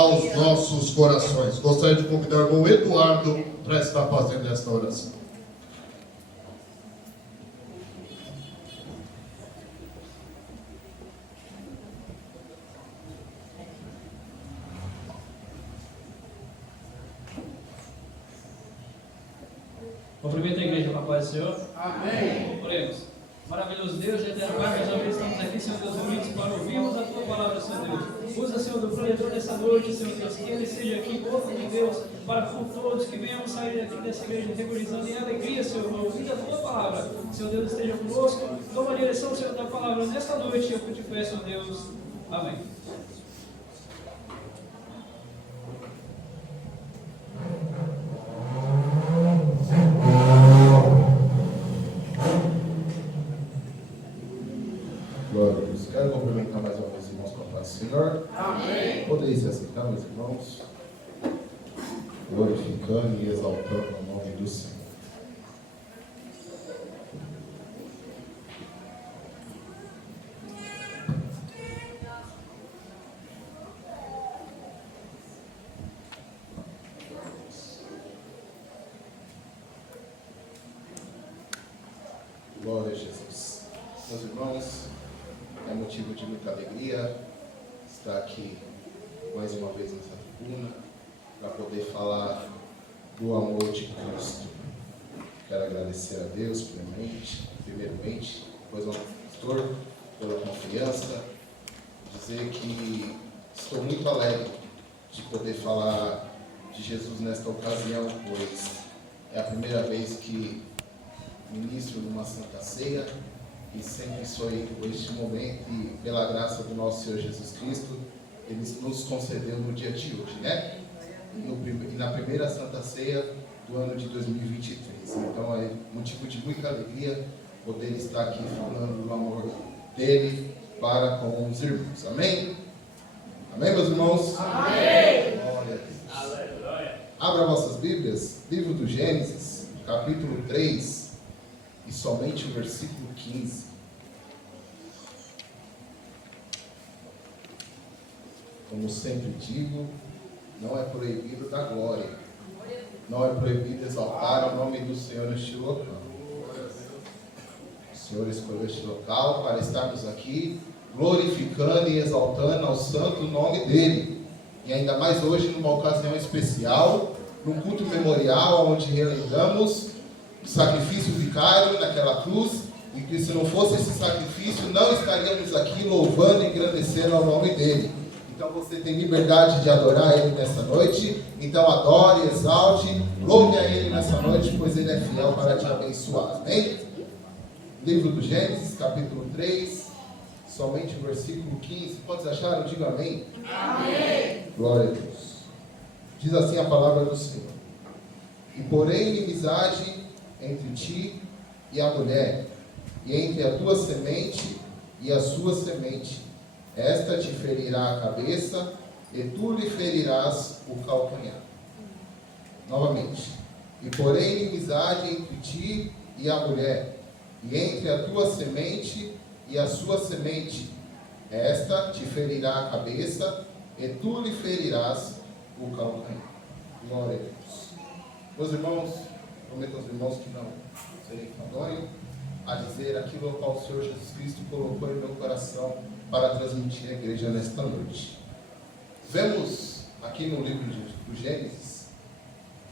aos nossos corações. Gostaria de convidar o irmão Eduardo para estar fazendo esta oração. Cumprimento a igreja com a paz do Senhor. Amém. Oremos. Maravilhoso Deus, de eterno Pai, mais uma vez estamos aqui, Senhor Deus unidos, para ouvirmos a Tua palavra, Senhor Deus. Usa, Senhor, do projetor dessa noite, Senhor Deus, que ele seja aqui, povo de Deus, para com todos que venham sair daqui dessa igreja regorizando em alegria, Senhor, ouvindo a Tua palavra. Senhor Deus, esteja conosco. Toma a direção, Senhor, da palavra nesta noite, eu te peço, Deus. Amém. Glória a Deus. Quero cumprimentar mais uma vez os irmãos com a paz do Senhor. Amém. Podeis se aceitar, meus irmãos, glorificando e exaltando o nome do Senhor. Glória a Jesus. Meus irmãos, é motivo de muita alegria estar aqui mais uma vez nessa tribuna para poder falar do amor de Cristo. Quero agradecer a Deus primeiramente, depois ao pastor pela confiança, dizer que estou muito alegre de poder falar de Jesus nesta ocasião, pois é a primeira vez que ministro numa Santa Ceia e sempre sonhei por este momento e pela graça do nosso Senhor Jesus Cristo, Ele nos concedeu no dia de hoje, né? E na primeira Santa Ceia do ano de 2023. Então é motivo de muita alegria poder estar aqui falando do amor dele para com os irmãos. Amém? Amém, meus irmãos? Amém. Glória a Deus. Aleluia. Abra vossas Bíblias, livro do Gênesis, capítulo 3, e somente o versículo 15. Como sempre digo, não é proibido dar glória, não é proibido exaltar o nome do Senhor neste local. O Senhor escolheu este local para estarmos aqui glorificando e exaltando ao santo nome dele. E ainda mais hoje, numa ocasião especial, num culto memorial, onde relembramos o sacrifício vicário naquela cruz, e que se não fosse esse sacrifício, não estaríamos aqui louvando e engrandecendo ao nome dele. Então você tem liberdade de adorar ele nessa noite, então adore, exalte, louve a ele nessa noite, pois ele é fiel para te abençoar. Amém? Livro do Gênesis, capítulo 3, somente o versículo 15. Quantos acharam? Diga amém. Amém. Glória a Deus. Diz assim a palavra do Senhor: e porém inimizade entre ti e a mulher, e entre a tua semente e a sua semente. Esta te ferirá a cabeça, e tu lhe ferirás o calcanhar. Novamente. E porém inimizade entre ti e a mulher, e entre a tua semente e a sua semente. Esta te ferirá a cabeça, e tu lhe ferirás o calcanhar. Glória a Deus. Meus irmãos, prometo aos irmãos que não serei fadonho a dizer aquilo ao qual o Senhor Jesus Cristo colocou em meu coração para transmitir à igreja nesta noite. Vemos aqui no livro do Gênesis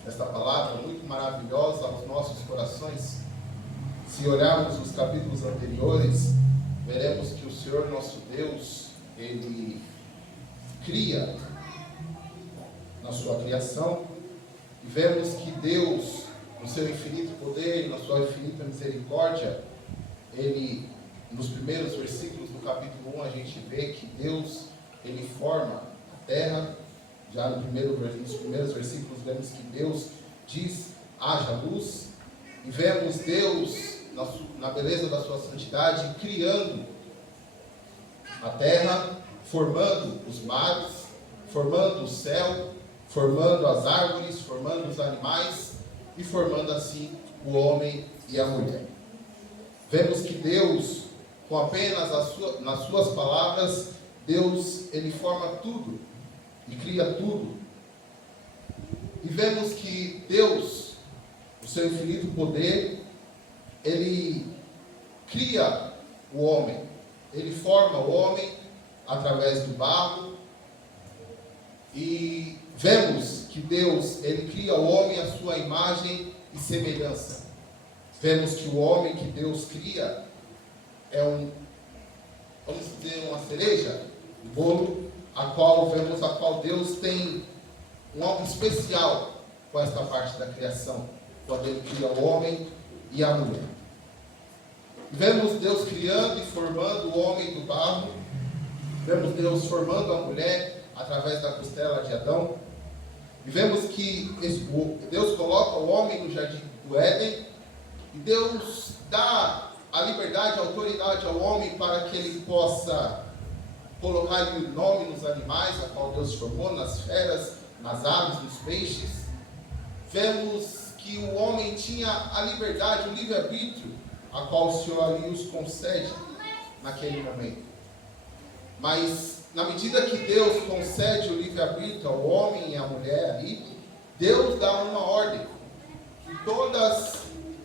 esta palavra muito maravilhosa aos nossos corações. Se olharmos os capítulos anteriores, veremos que o Senhor nosso Deus, Ele cria na sua criação, e vemos que Deus, no seu infinito poder e na sua infinita misericórdia, Ele, nos primeiros versículos do capítulo 1, a gente vê que Deus, Ele forma a terra. Já nos primeiros versículos vemos que Deus diz, haja luz, e vemos Deus, na beleza da sua santidade, criando a terra, formando os mares, formando o céu, formando as árvores, formando os animais e formando assim o homem e a mulher. Vemos que Deus, com apenas nas suas palavras, Deus, Ele forma tudo e cria tudo. E vemos que Deus, o seu infinito poder, Ele cria o homem. Ele forma o homem através do barro. E vemos que Deus, Ele cria o homem à sua imagem e semelhança. Vemos que o homem que Deus cria é vamos dizer, uma cereja, um bolo, a qual Deus tem um algo especial com esta parte da criação, quando Ele cria o homem e a mulher. Vemos Deus criando e formando o homem do barro. Vemos Deus formando a mulher através da costela de Adão. E vemos que Deus coloca o homem no jardim do Éden. E Deus dá a liberdade, a autoridade ao homem para que ele possa colocar o nome nos animais, a qual Deus formou, nas feras, nas aves, nos peixes. Vemos que o homem tinha a liberdade, o livre-arbítrio, a qual o Senhor ali os concede naquele momento. Mas, na medida que Deus concede o livre-arbítrio ao homem e à mulher ali, Deus dá uma ordem. Que todos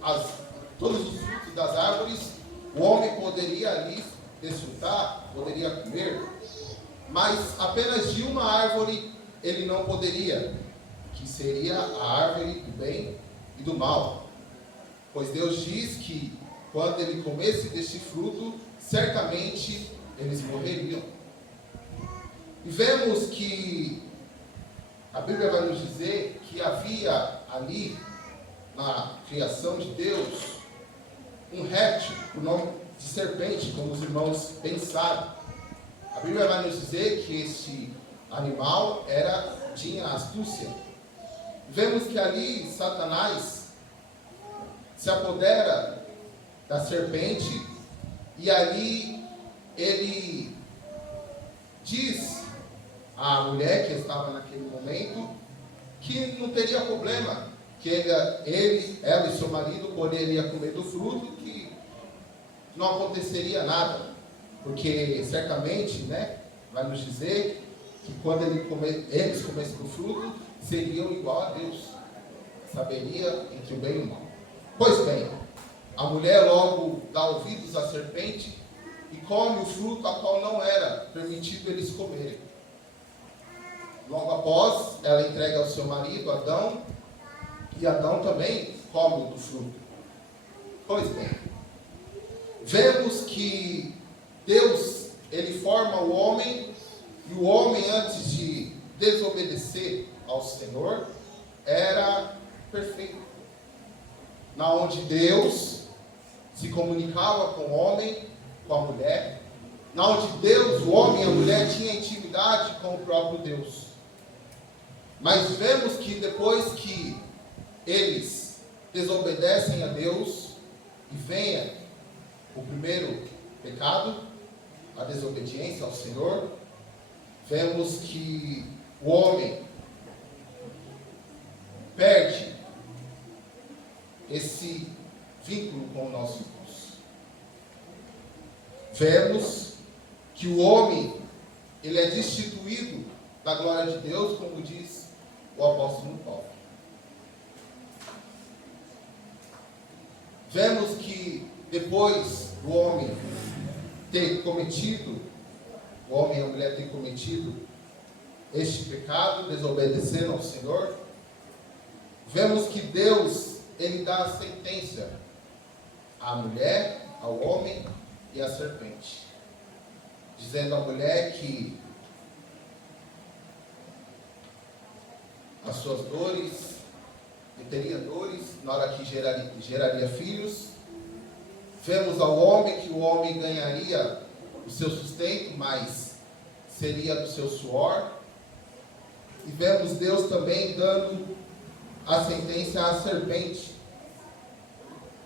os frutos das árvores, o homem poderia ali desfrutar, poderia comer, mas apenas de uma árvore ele não poderia, que seria a árvore do bem e do mal. Pois Deus diz que quando ele comesse deste fruto, certamente eles morreriam. E vemos que a Bíblia vai nos dizer que havia ali, na criação de Deus, um réptil, o nome de serpente, como os irmãos bem sabem. A Bíblia vai nos dizer que este animal tinha astúcia. Vemos que ali Satanás se apodera da serpente e ali ele diz à mulher que estava naquele momento que não teria problema, que ela e seu marido poderiam comer do fruto, que não aconteceria nada, porque certamente, vai nos dizer que quando eles comessem do fruto, seriam igual a Deus, saberia entre o bem e o mal. Pois bem, a mulher logo dá ouvidos à serpente e come o fruto a qual não era permitido eles comerem. Logo após, ela entrega ao seu marido, Adão, e Adão também come do fruto. Pois bem, vemos que Deus, ele forma o homem, e o homem, antes de desobedecer ao Senhor, era perfeito. Na onde Deus se comunicava com o homem, com a mulher, na onde Deus, o homem e a mulher tinham intimidade com o próprio Deus. Mas vemos que depois que eles desobedecem a Deus e venha o primeiro pecado, a desobediência ao Senhor, vemos que o homem perde esse vínculo com o nosso Deus. Vemos que o homem, ele é destituído da glória de Deus, como diz o apóstolo Paulo. Vemos que depois do homem ter cometido, o homem e a mulher ter cometido este pecado, desobedecendo ao Senhor, vemos que Deus, ele dá a sentença à mulher, ao homem e à serpente, dizendo à mulher que as suas dores, que teria dores na hora que geraria filhos. Vemos ao homem que o homem ganharia o seu sustento, mas seria do seu suor. E vemos Deus também dando a sentença à serpente,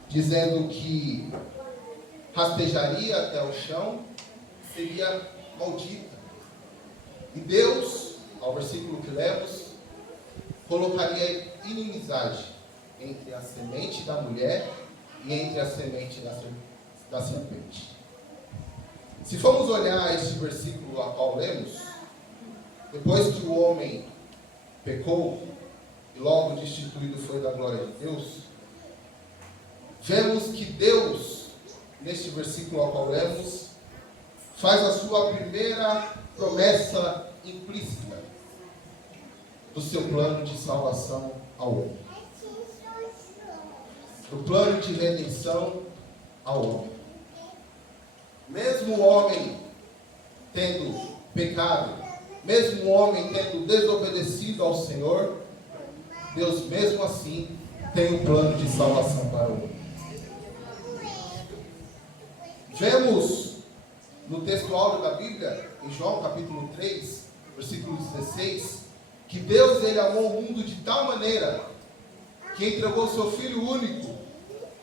dizendo que rastejaria até o chão, seria maldita. E Deus, ao versículo que lemos, colocaria inimizade entre a semente da mulher e entre a semente da serpente. Se formos olhar este versículo a qual lemos, depois que o homem pecou e logo destituído foi da glória de Deus, vemos que Deus, neste versículo ao qual lemos, faz a sua primeira promessa implícita do seu plano de salvação ao homem, do plano de redenção ao homem. Mesmo o homem tendo pecado, mesmo o homem tendo desobedecido ao Senhor, Deus mesmo assim tem um plano de salvação para o homem. Vemos no texto áureo da Bíblia, em João capítulo 3, versículo 16, que Deus ele amou o mundo de tal maneira que entregou o seu Filho único,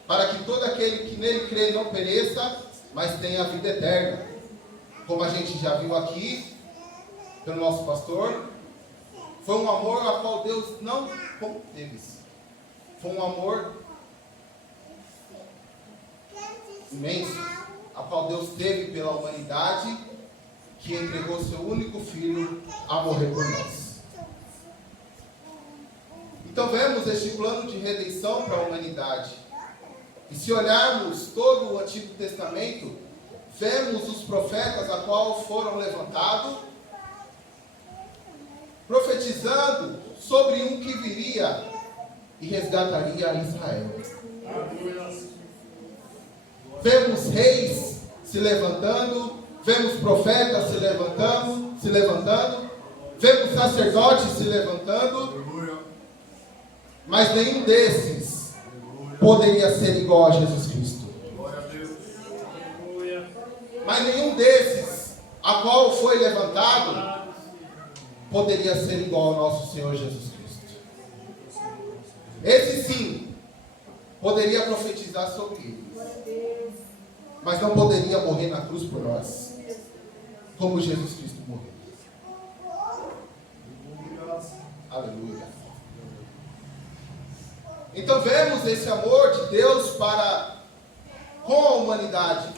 para que todo aquele que nele crê não pereça, mas tenha a vida eterna. Como a gente já viu aqui, pelo nosso pastor, foi um amor a qual Deus não conteve. Foi um amor imenso, a qual Deus teve pela humanidade, que entregou seu único Filho a morrer por nós. Então vemos este plano de redenção para a humanidade. E se olharmos todo o Antigo Testamento, vemos os profetas a qual foram levantados, profetizando sobre um que viria e resgataria a Israel. Vemos reis se levantando, vemos profetas se levantando, vemos sacerdotes se levantando, mas nenhum desses poderia ser igual a Jesus Cristo. Mas nenhum desses, a qual foi levantado, poderia ser igual ao nosso Senhor Jesus Cristo. Esse sim, poderia profetizar sobre eles, mas não poderia morrer na cruz por nós, como Jesus Cristo morreu. Aleluia. Então vemos esse amor de Deus para com a humanidade.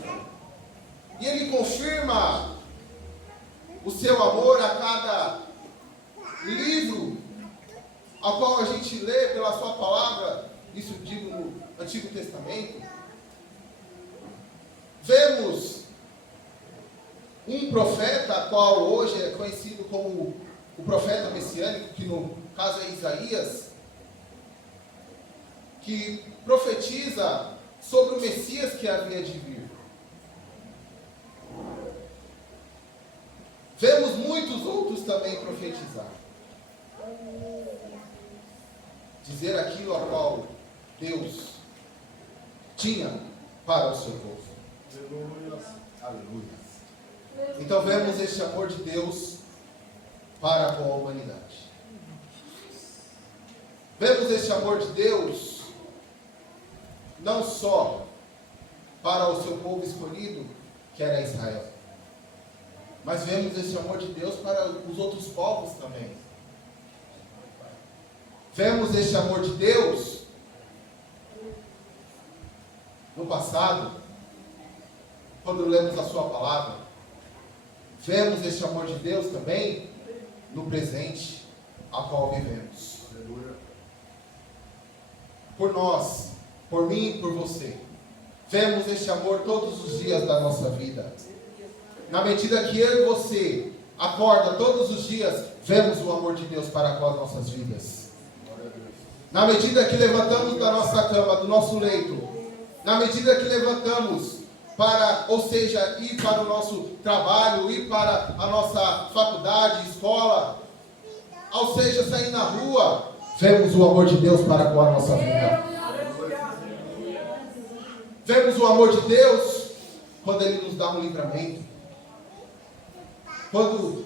E Ele confirma o seu amor a cada livro ao qual a gente lê pela sua palavra, isso digo no Antigo Testamento. Vemos um profeta, qual hoje é conhecido como o profeta messiânico, que no caso é Isaías, que profetiza sobre o Messias que havia de vir. Vemos muitos outros também profetizar. Dizer aquilo a qual Deus tinha para o seu povo. Aleluia. Então vemos este amor de Deus para com a humanidade. Vemos este amor de Deus não só para o seu povo escolhido, que era Israel, mas vemos esse amor de Deus para os outros povos também. Vemos esse amor de Deus no passado, quando lemos a sua palavra. Vemos esse amor de Deus também no presente, a qual vivemos. Por nós, por mim e por você, vemos este amor todos os dias da nossa vida. Na medida que eu e você acorda todos os dias, vemos o amor de Deus para com as nossas vidas. Na medida que levantamos da nossa cama, do nosso leito, na medida que levantamos para, ou seja, ir para o nosso trabalho, ir para a nossa faculdade, escola, ou seja, sair na rua, vemos o amor de Deus para com a nossa vida. Vemos o amor de Deus quando Ele nos dá um livramento. Quando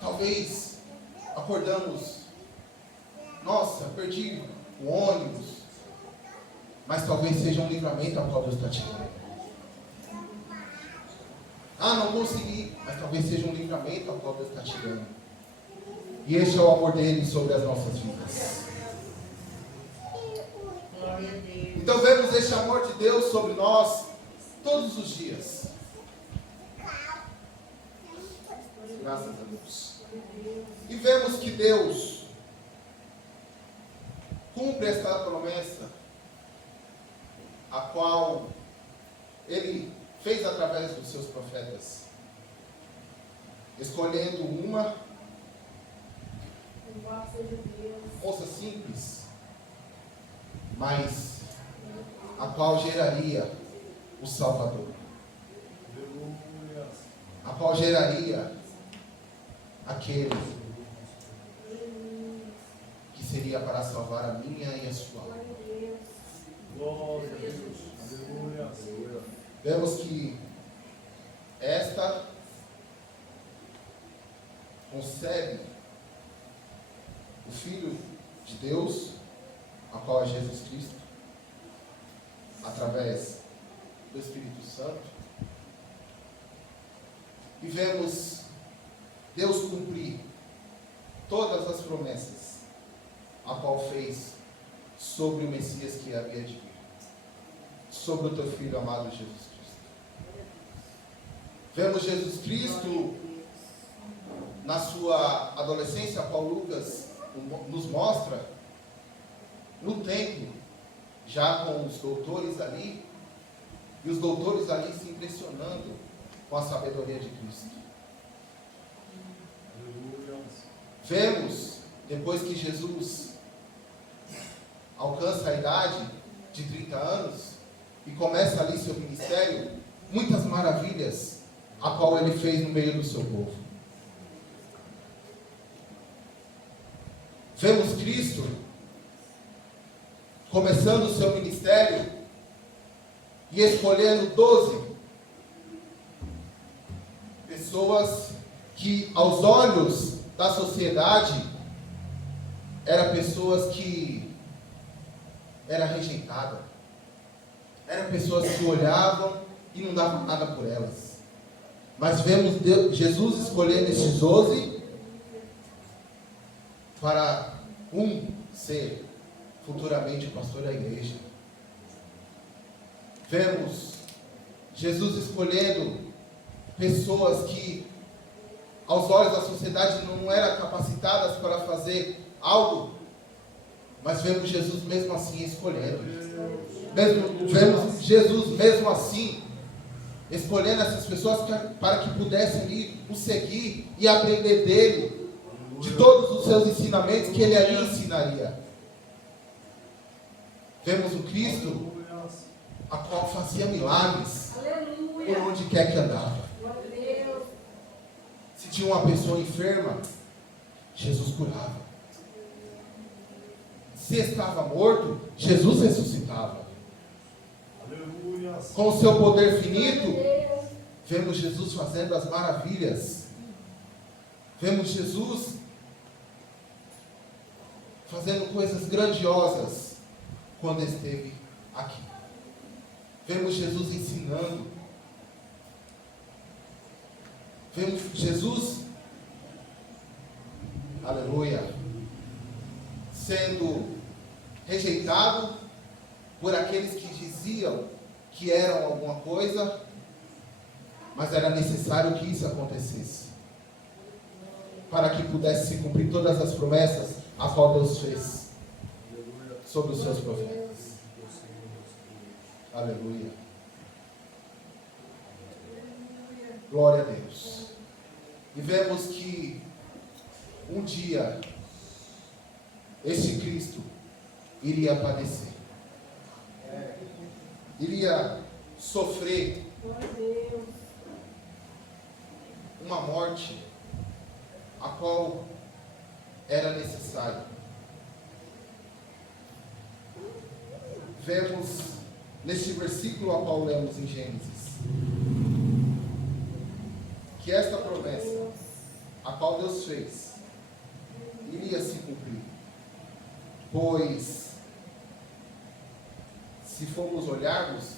talvez acordamos, nossa, perdi o ônibus, mas talvez seja um livramento ao qual Deus está te dando. Ah, não consegui, mas talvez seja um livramento ao qual Deus está te dando. E este é o amor dele sobre as nossas vidas. Então vemos este amor de Deus sobre nós todos os dias. Graças a Deus. E vemos que Deus cumpre esta promessa, a qual Ele fez através dos seus profetas, escolhendo uma moça simples, mas a qual geraria o Salvador, a qual geraria aquele que seria para salvar a minha e a sua alma. Vemos que esta concebe o Filho de Deus, a qual é Jesus Cristo, através do Espírito Santo, e vemos Deus cumprir todas as promessas a qual fez sobre o Messias que havia de vir, sobre o teu Filho amado Jesus Cristo. Vemos Jesus Cristo na sua adolescência, a qual Lucas nos mostra, no templo, já com os doutores ali, e os doutores ali se impressionando com a sabedoria de Cristo. Vemos, depois que Jesus alcança a idade de 30 anos e começa ali seu ministério, muitas maravilhas a qual ele fez no meio do seu povo. Vemos Cristo começando o seu ministério e escolhendo 12 pessoas que, aos olhos da sociedade, eram pessoas que eram rejeitadas, eram pessoas que olhavam e não davam nada por elas. Mas vemos Jesus escolhendo esses 12 para ser futuramente pastor da igreja. Vemos Jesus escolhendo pessoas que, aos olhos da sociedade, não eram capacitadas para fazer algo, mas vemos Jesus mesmo assim escolhendo. Vemos Jesus mesmo assim escolhendo essas pessoas para que pudessem ali o seguir e aprender dele, de todos os seus ensinamentos que ele ali ensinaria. Vemos o Cristo, a qual fazia milagres por onde quer que andava. Se tinha uma pessoa enferma, Jesus curava. Se estava morto, Jesus ressuscitava. Com o seu poder finito, vemos Jesus fazendo as maravilhas. Vemos Jesus fazendo coisas grandiosas quando esteve aqui. Vemos Jesus ensinando. Vemos Jesus, aleluia, sendo rejeitado por aqueles que diziam que eram alguma coisa, mas era necessário que isso acontecesse, para que pudesse se cumprir todas as promessas a qual Deus fez sobre os seus profetas. Aleluia. Glória a Deus. E vemos que um dia este Cristo iria padecer, iria sofrer uma morte a qual era necessária. Vemos neste versículo a qual lemos em Gênesis que esta promessa a qual Deus fez iria se cumprir, pois se formos olharmos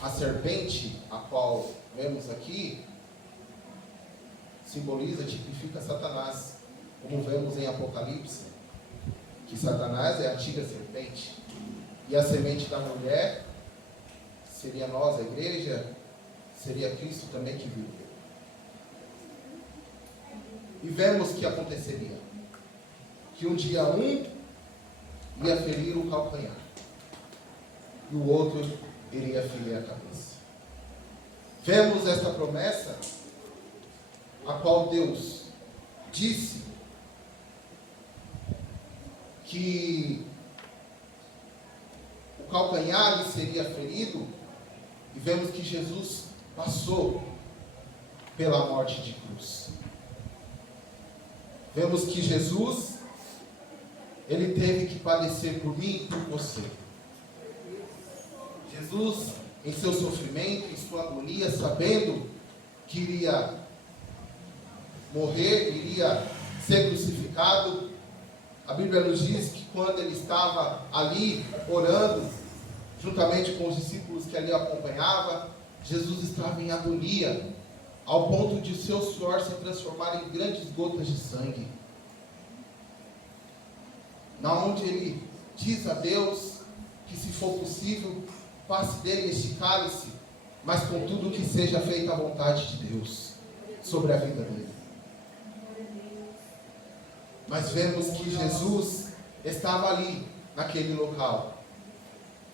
a serpente a qual vemos aqui, simboliza, tipifica Satanás, como vemos em Apocalipse, que Satanás é a antiga serpente, e a semente da mulher seria nós, a igreja, seria Cristo também que vive. E vemos que aconteceria. Que um dia um ia ferir o calcanhar. E o outro iria ferir a cabeça. Vemos esta promessa, a qual Deus disse que o calcanhar lhe seria ferido, e vemos que Jesus passou pela morte de cruz. Vemos que Jesus, ele teve que padecer por mim e por você. Jesus, em seu sofrimento, em sua agonia, sabendo que iria morrer, iria ser crucificado, a Bíblia nos diz que quando ele estava ali orando, juntamente com os discípulos que ali acompanhavam, Jesus estava em agonia, ao ponto de o seu suor se transformar em grandes gotas de sangue. Na onde ele diz a Deus que, se for possível, passe dele este cálice, mas contudo que seja feita a vontade de Deus sobre a vida dele. Mas vemos que Jesus estava ali, naquele local.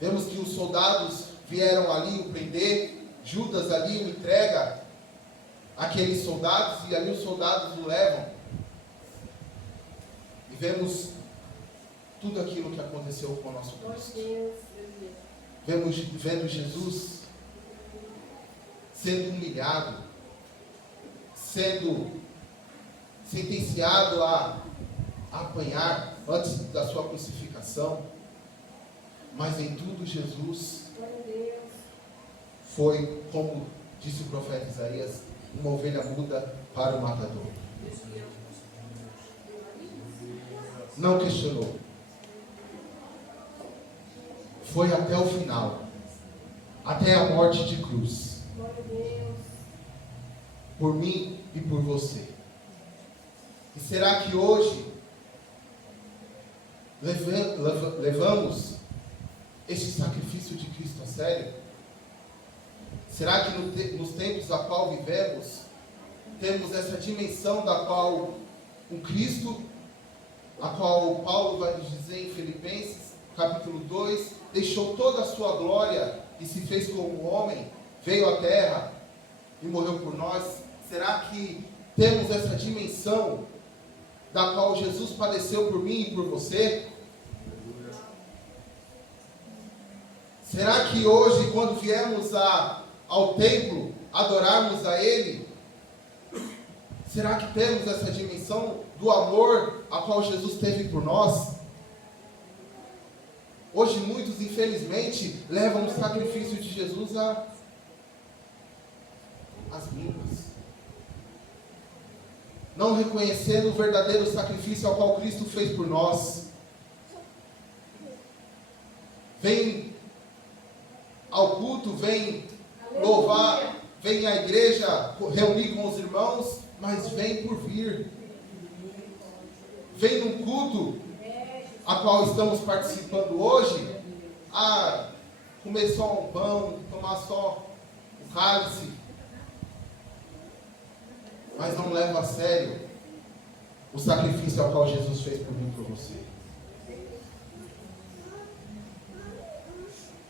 Vemos que os soldados vieram ali o prender, Judas ali o entrega àqueles soldados, e ali os soldados o levam. E vemos tudo aquilo que aconteceu com o nosso Cristo. Vendo Jesus sendo humilhado, sendo sentenciado a apanhar antes da sua crucificação. Mas em tudo Jesus foi, como disse o profeta Isaías, uma ovelha muda para o matador. Não questionou. Foi até o final, até a morte de cruz, por mim e por você. E será que hoje levamos este sacrifício de Cristo a sério? Será que nos tempos a qual vivemos, temos essa dimensão da qual o Cristo, a qual Paulo vai nos dizer em Filipenses, capítulo 2, deixou toda a sua glória e se fez como homem, veio à terra e morreu por nós? Será que temos essa dimensão da qual Jesus padeceu por mim e por você? Será que hoje, quando viemos ao templo adorarmos a Ele, será que temos essa dimensão do amor a qual Jesus teve por nós? Hoje muitos, infelizmente, levam o sacrifício de Jesus às línguas, não reconhecendo o verdadeiro sacrifício ao qual Cristo fez por nós. Vem ao culto, vem louvar, vem à igreja reunir com os irmãos, mas vem por vir. Vem num culto a qual estamos participando hoje, a comer só um pão, tomar só o cálice, mas não leva a sério o sacrifício ao qual Jesus fez por mim e por você.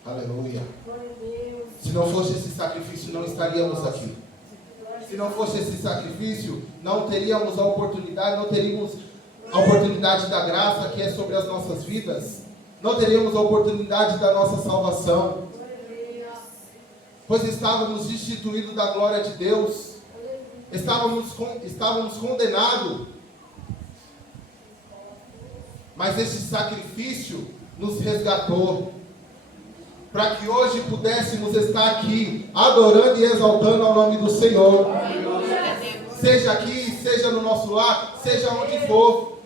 Aleluia. Se não fosse esse sacrifício, não estaríamos aqui. Se não fosse esse sacrifício, não teríamos a oportunidade, não teríamos a oportunidade da graça que é sobre as nossas vidas, não teríamos a oportunidade da nossa salvação, pois estávamos destituídos da glória de Deus, estávamos condenados, mas esse sacrifício nos resgatou, para que hoje pudéssemos estar aqui, adorando e exaltando ao nome do Senhor, seja aqui, seja no nosso lar, seja onde for.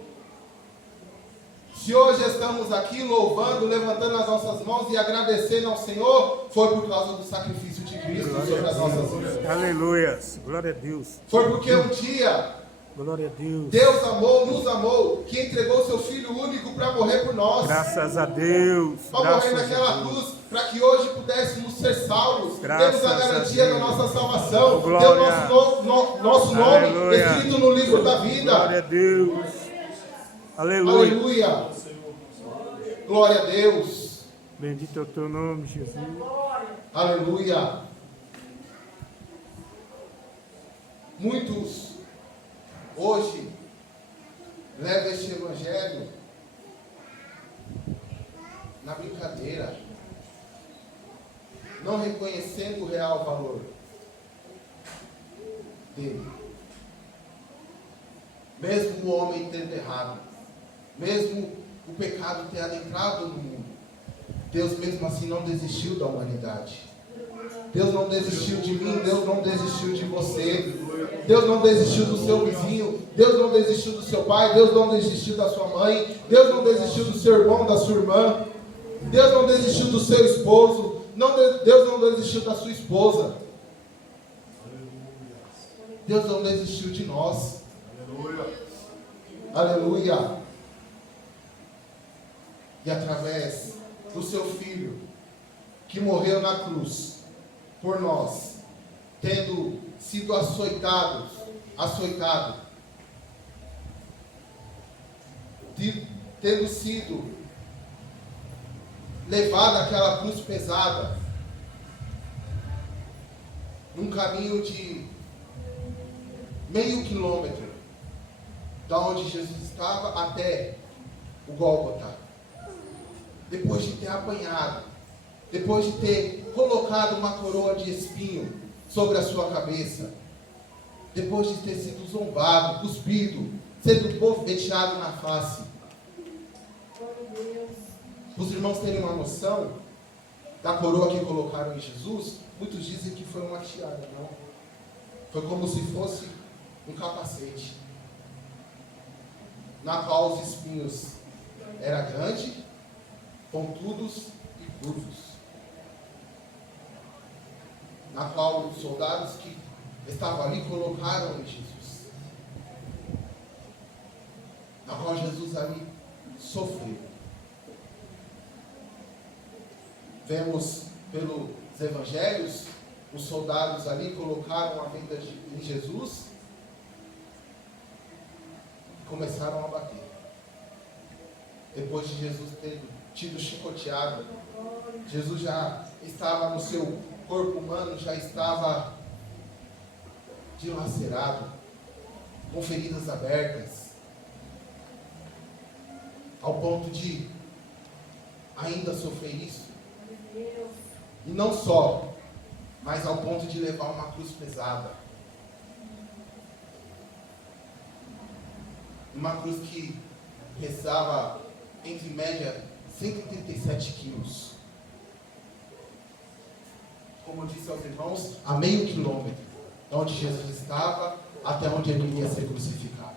Se hoje estamos aqui louvando, levantando as nossas mãos e agradecendo ao Senhor, foi por causa do sacrifício de Cristo sobre as nossas vidas. Aleluia, glória a Deus. Foi porque um dia Glória a Deus. Deus nos amou, que entregou seu Filho único para morrer por por nós. Graças a Deus. Para morrer Graças a naquela Deus. cruz, para que hoje pudéssemos ser salvos. Graças Temos a a garantia da Deus. nossa salvação. Oh, Ter o glória. nosso nome Aleluia. escrito no livro da vida. Glória a Deus. Aleluia. Aleluia. Glória a Deus. Bendito é o teu nome, Jesus. Aleluia. Muitos hoje levam este evangelho na brincadeira, não reconhecendo o real valor dele. Mesmo o homem tendo errado, mesmo o pecado ter adentrado no mundo, Deus mesmo assim não desistiu da humanidade. Deus não desistiu de mim, Deus não desistiu de você. Deus não desistiu do seu vizinho, Deus não desistiu do seu pai, Deus não desistiu da sua mãe, Deus não desistiu do seu irmão, da sua irmã, Deus não desistiu do seu esposo, Deus não desistiu da sua esposa. Deus não desistiu de nós. Aleluia. E através do seu Filho, que morreu na cruz por nós, tendo sido açoitado, tendo sido levado àquela cruz pesada, num caminho de meio quilômetro, da onde Jesus estava até o Gólgota. Depois de ter apanhado, depois de ter colocado uma coroa de espinho sobre a sua cabeça, depois de ter sido zombado, cuspido, sendo bofeteado na face. Os irmãos terem uma noção da coroa que colocaram em Jesus, muitos dizem que foi uma tiara, não. Foi como se fosse um capacete, na qual os espinhos eram grandes, pontudos e curvos, na qual os soldados que estavam ali colocaram em Jesus, na qual Jesus ali sofreu. Vemos pelos evangelhos, os soldados ali colocaram a venda em Jesus e começaram a bater. Depois de Jesus ter tido chicoteado, Jesus já estava no seu corpo humano, já estava dilacerado, com feridas abertas, ao ponto de ainda sofrer isso. E não só, mas ao ponto de levar uma cruz pesada. Uma cruz que pesava, entre média, 137 quilos. Como eu disse aos irmãos, a meio quilômetro, de onde Jesus estava, até onde ele iria ser crucificado.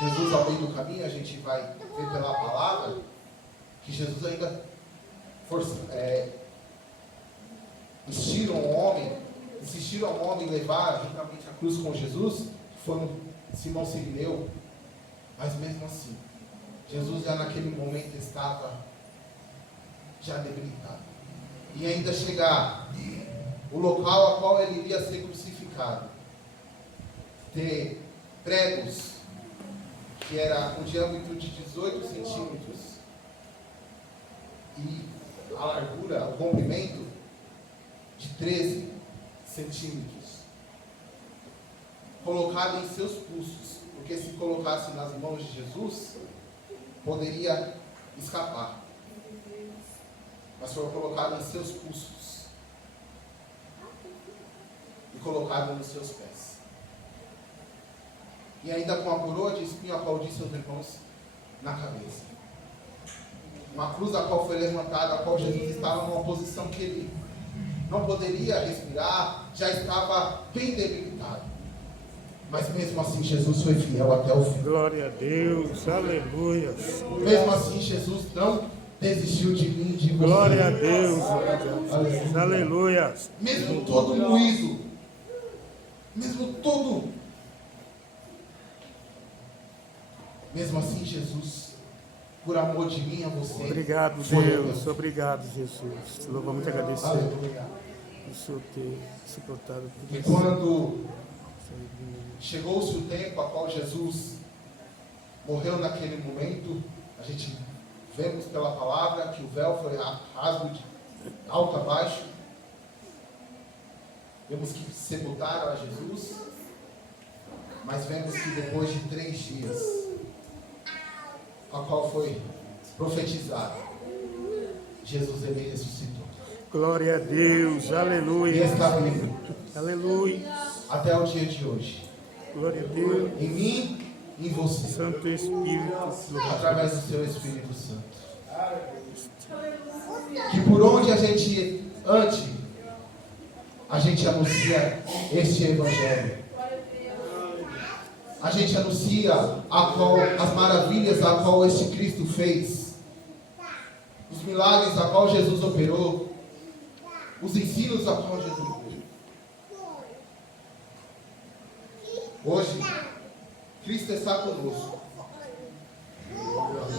Jesus, ao meio do caminho, a gente vai ver pela palavra, que Jesus ainda insistiram ao homem levar juntamente a cruz com Jesus, que foi Simão Sirineu. Mas mesmo assim, Jesus já naquele momento estava já debilitado. E ainda chegar o local a qual ele iria ser crucificado, ter pregos que era um diâmetro de 18 centímetros e a largura, o comprimento de 13 centímetros, colocado em seus pulsos, porque se colocasse nas mãos de Jesus, poderia escapar. Mas foi colocado em seus pulsos e colocado nos seus pés. E ainda com a coroa de espinho, a qual disse aos irmãos, na cabeça. Uma cruz a qual foi levantada, a qual Jesus estava numa posição que ele não poderia respirar, já estava bem debilitado. Mas mesmo assim Jesus foi fiel até o fim. Glória a Deus, aleluia. Mesmo assim Jesus não desistiu de mim, de você. Glória a Deus, aleluia. Mesmo todo moído, mesmo assim Jesus por amor de mim a você. Obrigado, foi Deus. Obrigado, Jesus. Louvamos e agradecer Aleluia. por Senhor ter suportado tudo E isso. quando chegou-se o tempo a qual Jesus morreu naquele momento, a gente vemos pela palavra que o véu foi rasgo de alto a baixo. Vemos que sepultaram a Jesus, mas vemos que depois de 3 dias, a qual foi profetizado, Jesus ele ressuscitou. Glória a Deus. E Aleluia. está vivo Aleluia. até o dia de hoje. Glória a Deus. Em mim e em você. Santo Espírito. Através do seu Espírito Santo. Que por onde a gente ande, a gente anuncia este Evangelho. A gente anuncia as maravilhas a qual este Cristo fez. Os milagres a qual Jesus operou. Os ensinos a qual Jesus deu. Hoje, Cristo está conosco.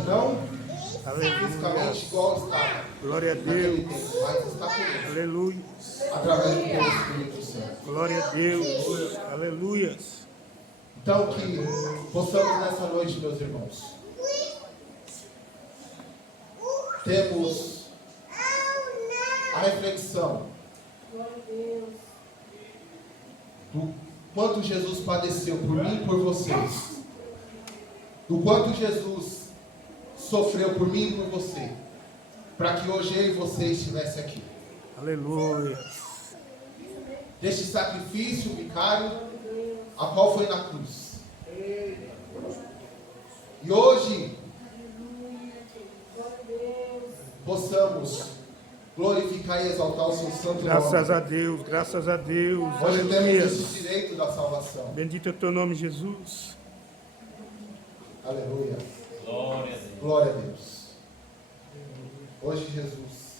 Não fisicamente Aleluia. igual estava Glória a naquele Deus. tempo, mas está conosco Aleluia. através do teu Espírito Santo. Glória a Deus. Aleluia. Então que possamos nessa noite, meus irmãos, temos a reflexão do quanto Jesus padeceu por mim e por vocês, do quanto Jesus sofreu por mim e por você, para que hoje eu e você estivesse aqui. Aleluia. Deste sacrifício vicário, a qual foi na cruz. E hoje possamos glorificar e exaltar o seu santo Graças nome. a Deus. Graças a Deus. Hoje Aleluia. temos esse direito da salvação. Bendito é o teu nome, Jesus. Aleluia. Glória a Deus. Glória a Deus. Hoje Jesus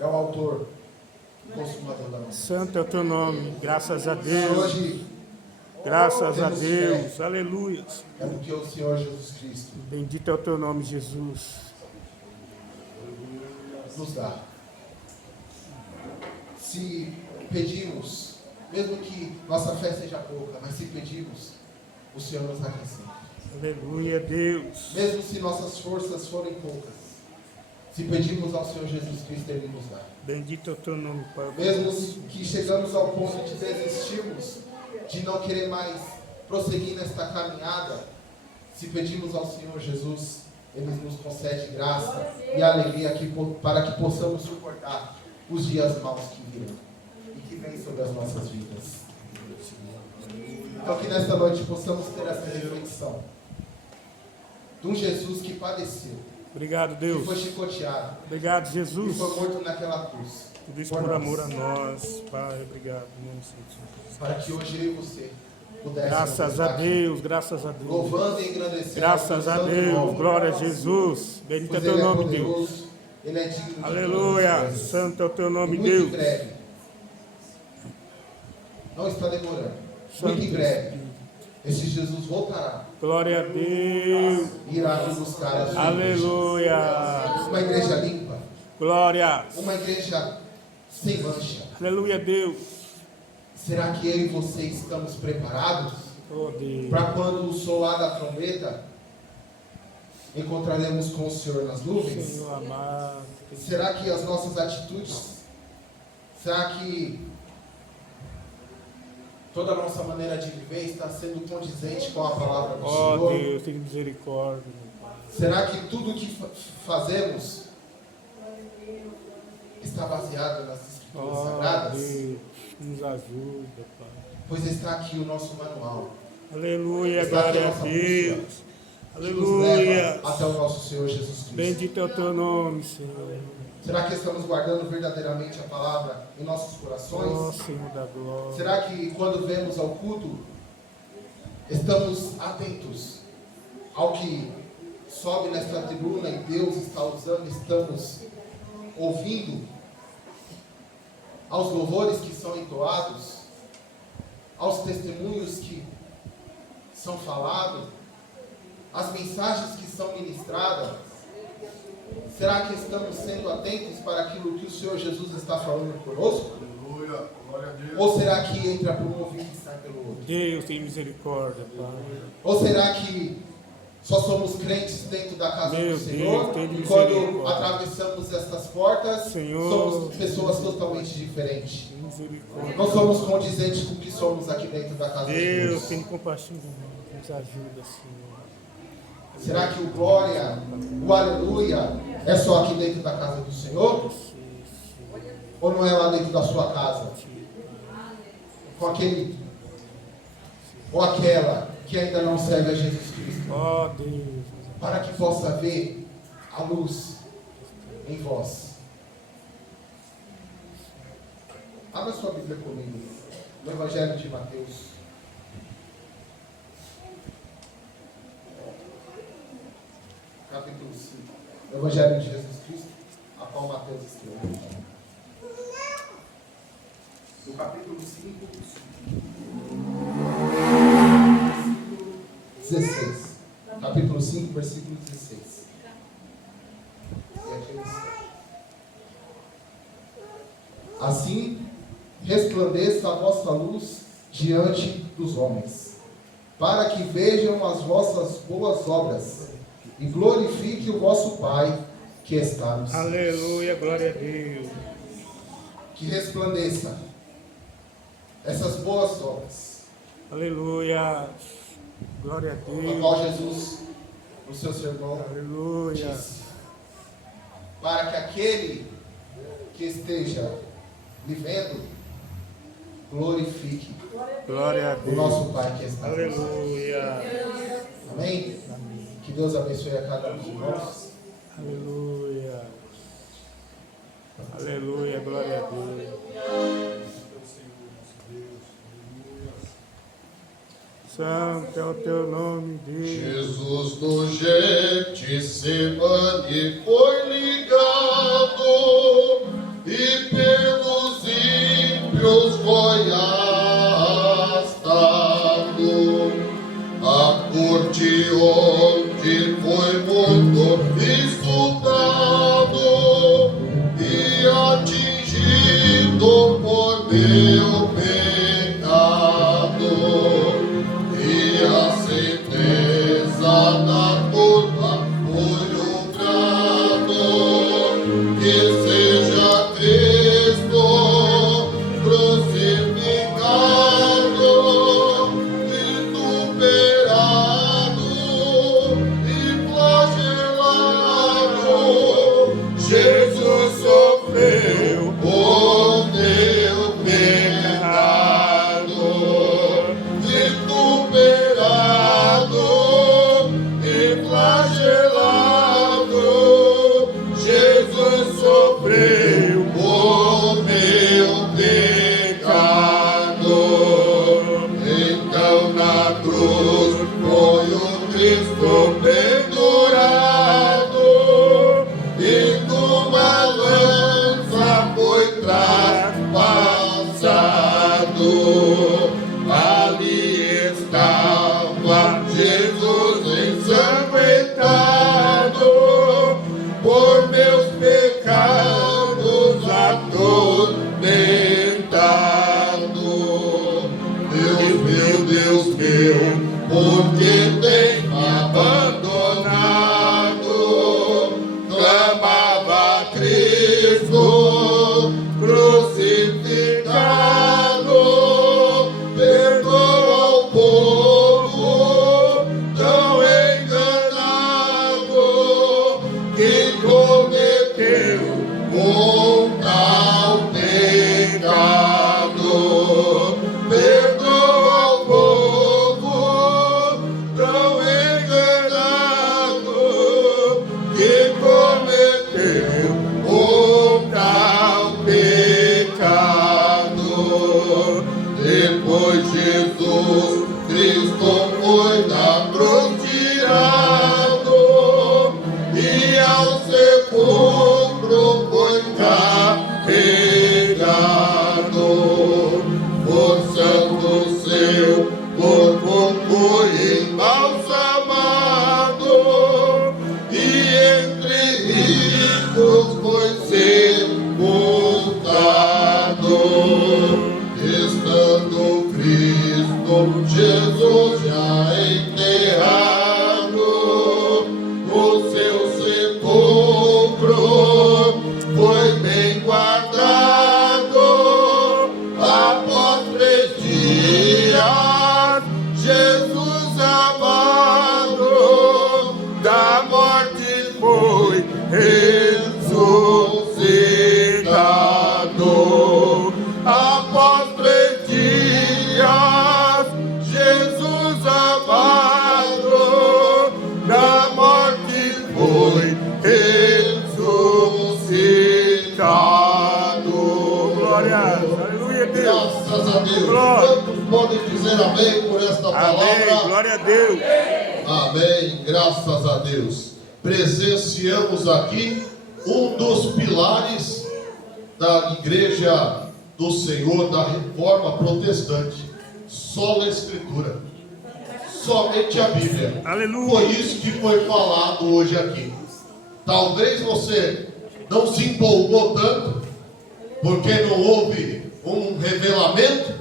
é o autor e consumador da nossa. Santo é o teu nome. Graças a Deus. Hoje Graças a temos Deus. fé. Aleluia. É porque o Senhor Jesus Cristo Bendito é o teu nome, Jesus. nos dá. Se pedimos, mesmo que nossa fé seja pouca, mas se pedimos, o Senhor nos acrescenta. Aleluia, Deus. Mesmo se nossas forças forem poucas, se pedimos ao Senhor Jesus Cristo, Ele nos dá. Bendito é o teu nome, Pai. Mesmo que chegamos ao ponto de desistirmos, de não querer mais prosseguir nesta caminhada, se pedimos ao Senhor Jesus, Ele nos concede graça e alegria para que possamos suportar os dias maus que virão e que vêm sobre as nossas vidas. Então que nesta noite possamos ter essa reflexão de um Jesus que padeceu, Obrigado, que Deus. foi chicoteado, Obrigado, que Jesus. foi morto naquela cruz, Tudo isso por por nós. amor a nós, Pai. Obrigado. Em nome de Jesus. para que hoje eu e você pudéssemos Graças estar a aqui, Deus, graças a Deus. louvando e engrandecendo Graças a o seu santo Deus. nome. Glória a Jesus. Bendito é Pois teu Ele é nome, Deus. poderoso, Ele é digno de Aleluia. todas as coisas. Santo é o teu nome, E muito em Deus. breve, não está demorando, Santo muito em breve, esse Jesus voltará Glória a Deus. e irá nos buscar a sua igreja. Aleluia. Uma igreja limpa, Glória. uma igreja sem mancha. Aleluia, Deus. Será que eu e você estamos preparados Oh, Deus. para quando soar da trombeta, encontraremos com o Senhor nas nuvens? Senhor amado. Será que as nossas atitudes, será que toda a nossa maneira de viver está sendo condizente com a palavra do Oh, Senhor? Deus, tem misericórdia, meu Pai. Será que tudo que fazemos está baseado nas Escrituras Oh, Sagradas? Deus, nos ajuda, Pai. Pois está aqui o nosso manual, Aleluia, Está aqui glória a nossa Deus. que nos Aleluia. leva até o nosso Senhor Jesus Cristo. Bendito é o teu nome, Senhor. Será que estamos guardando verdadeiramente a palavra em nossos Oh, corações? Senhor da glória. Será que quando vemos ao culto, estamos atentos ao que sobe nesta tribuna e Deus está usando, estamos ouvindo aos louvores que são entoados, aos testemunhos que são falados? as mensagens que são ministradas? Será que estamos sendo atentos para aquilo que o Senhor Jesus está falando conosco? Aleluia, glória a Deus. Ou será que entra por um ouvido e sai pelo outro? Deus tem misericórdia, Pai. Ou será que só somos crentes dentro da casa Meu do Senhor? Deus, tem E quando misericórdia. atravessamos estas portas, Senhor. somos pessoas totalmente diferentes. Tem misericórdia. Não somos condizentes com o que somos aqui dentro da casa de Deus, Deus. tem compaixão, nos ajuda, Senhor. Será que o glória, o aleluia, é só aqui dentro da casa do Senhor? Ou não é lá dentro da sua casa? Com aquele ou aquela que ainda não serve a Jesus Cristo? Ó Deus. Para que possa ver a luz em vós. Abra sua Bíblia comigo. No Evangelho de Mateus. Capítulo 5. O Evangelho de Jesus Cristo, a qual Mateus escreveu. No capítulo 5, versículo 16. Capítulo 5, versículo 16. E aqui diz: assim resplandeça a vossa luz diante dos homens, para que vejam as vossas boas obras e glorifique o vosso Pai que está nos céus. Aleluia, glória a Deus. Que resplandeça essas boas obras, Aleluia. Glória a a Deus. qual Jesus, no seu sermão, Aleluia. disse, para que aquele que esteja vivendo glorifique Glória a o Deus. nosso Pai que está nos céus. Aleluia. Amém? Que Deus abençoe a cada um de nós. Aleluia. Aleluia, glória a Deus. Santo é o teu nome, Deus. Jesus no Getsemane foi ligado e pelos ímpios foi arrastado. A corte onde foi morto e soldado e atingido por meu pecado. E a sentença da turma foi o grado que seja Cristo crucificado, vituperado e flagelado. Jesus sofreu por teu pecado, vituperado e flagelado. Jesus sofreu por meu pecado. Então na cruz foi o Cristo pendurado e numa lança foi traspassado. Ali estava Jesus ensanguentado, por meus pecados atormentado. Deus meu, por que tem me abandonado? Clamava Cristo crucificado, perdoa o povo tão a Deus. Glória. Quantos podem dizer amém por esta palavra? Amém. Glória a Deus. Amém, graças a Deus. Presenciamos aqui um dos pilares da Igreja do Senhor, da Reforma Protestante. Só a Escritura, somente a Bíblia. Aleluia. Foi isso que foi falado hoje aqui. Talvez você não se empolgou tanto, porque não houve um revelamento,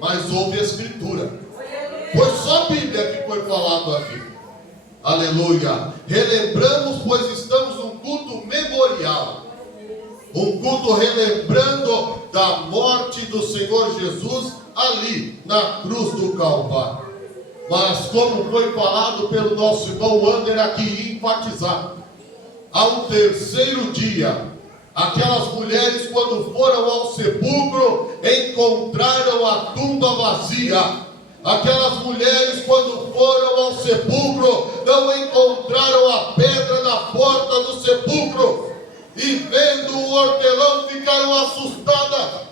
mas houve a Escritura. Foi só a Bíblia que foi falado aqui. Aleluia. Relembramos, pois estamos num culto memorial. Um culto relembrando da morte do Senhor Jesus ali na cruz do Calvário. Mas como foi falado pelo nosso irmão Wander aqui, enfatizar, ao terceiro dia, aquelas mulheres, quando foram ao sepulcro, encontraram a tumba vazia. Aquelas mulheres, quando foram ao sepulcro, não encontraram a pedra na porta do sepulcro. E vendo o hortelão, ficaram assustadas,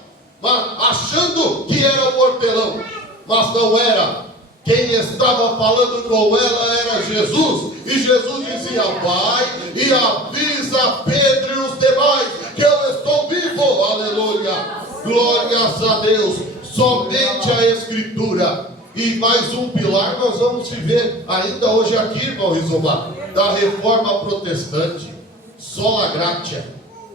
achando que era o hortelão, mas não era. Quem estava falando com ela era Jesus. E Jesus dizia: vai e avisa Pedro e os demais que eu estou vivo. Aleluia. Glórias a Deus. Somente a Escritura. E mais um pilar nós vamos viver ainda hoje aqui, irmão Rizomar, da Reforma Protestante. Só a graça,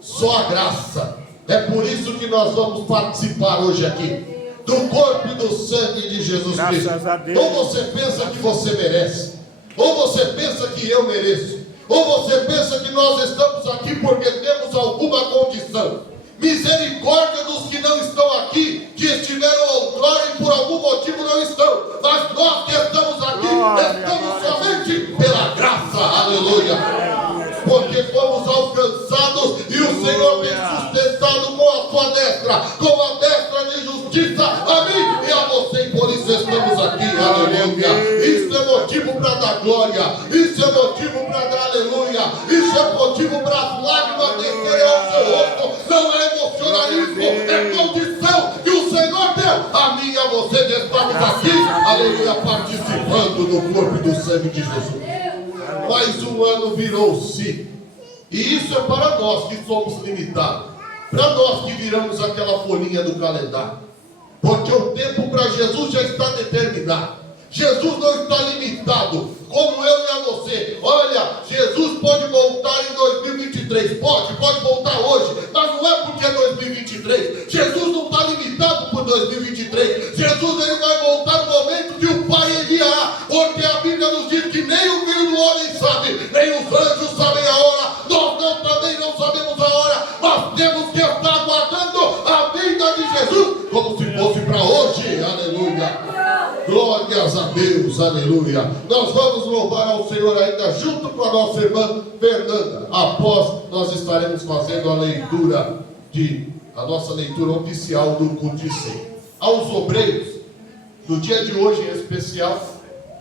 só a graça. É por isso que nós vamos participar hoje aqui do corpo e do sangue de Jesus Cristo. Graças a Deus. Ou você pensa que você merece, ou você pensa que eu mereço, ou você pensa que nós estamos aqui porque temos alguma condição. Misericórdia dos que não estão aqui, que estiveram outrora e por algum motivo não estão. Mas nós que estamos aqui, estamos somente pela graça. Aleluia. Porque fomos alcançados e o Senhor tem sustentado com a sua destra, com a destra de justiça a mim e a você, e por isso estamos aqui. Aleluia. Isso é motivo para dar glória, isso é motivo para dar aleluia, isso é motivo para as lágrimas descerem ao seu rosto. Não é emocionalismo, é condição que o Senhor deu a mim e a você de estarmos aqui, aleluia, participando do corpo e do sangue de Jesus. Mais um ano virou-se, e isso é para nós que somos limitados, para nós que viramos aquela folhinha do calendário, porque o tempo para Jesus já está determinado. Jesus não está limitado, como eu e a você. Olha, Jesus pode voltar em 2023, pode voltar hoje, mas não é porque é 2023. Jesus não está limitado por 2023. Jesus ele vai voltar no momento que o Pai enviará, porque a Bíblia nos diz que nem o Filho do Homem sabe, nem os anjos sabem a hora. Nós também não sabemos a hora, mas temos que estar aguardando a vinda de Jesus como se fosse para hoje. Aleluia. Glórias a Deus, aleluia. Nós vamos louvar ao Senhor ainda junto com a nossa irmã Fernanda. Após nós estaremos fazendo a nossa leitura oficial do culto de ceia. Aos obreiros, no dia de hoje em especial,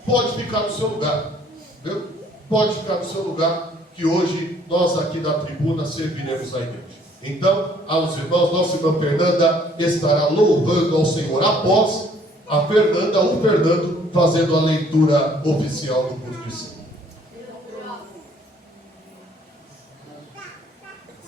pode ficar no seu lugar, viu? Pode ficar no seu lugar, que hoje nós aqui da tribuna serviremos a igreja. Então, aos irmãos, nossa irmã Fernanda estará louvando ao Senhor após o Fernando fazendo a leitura oficial do culto de ceia.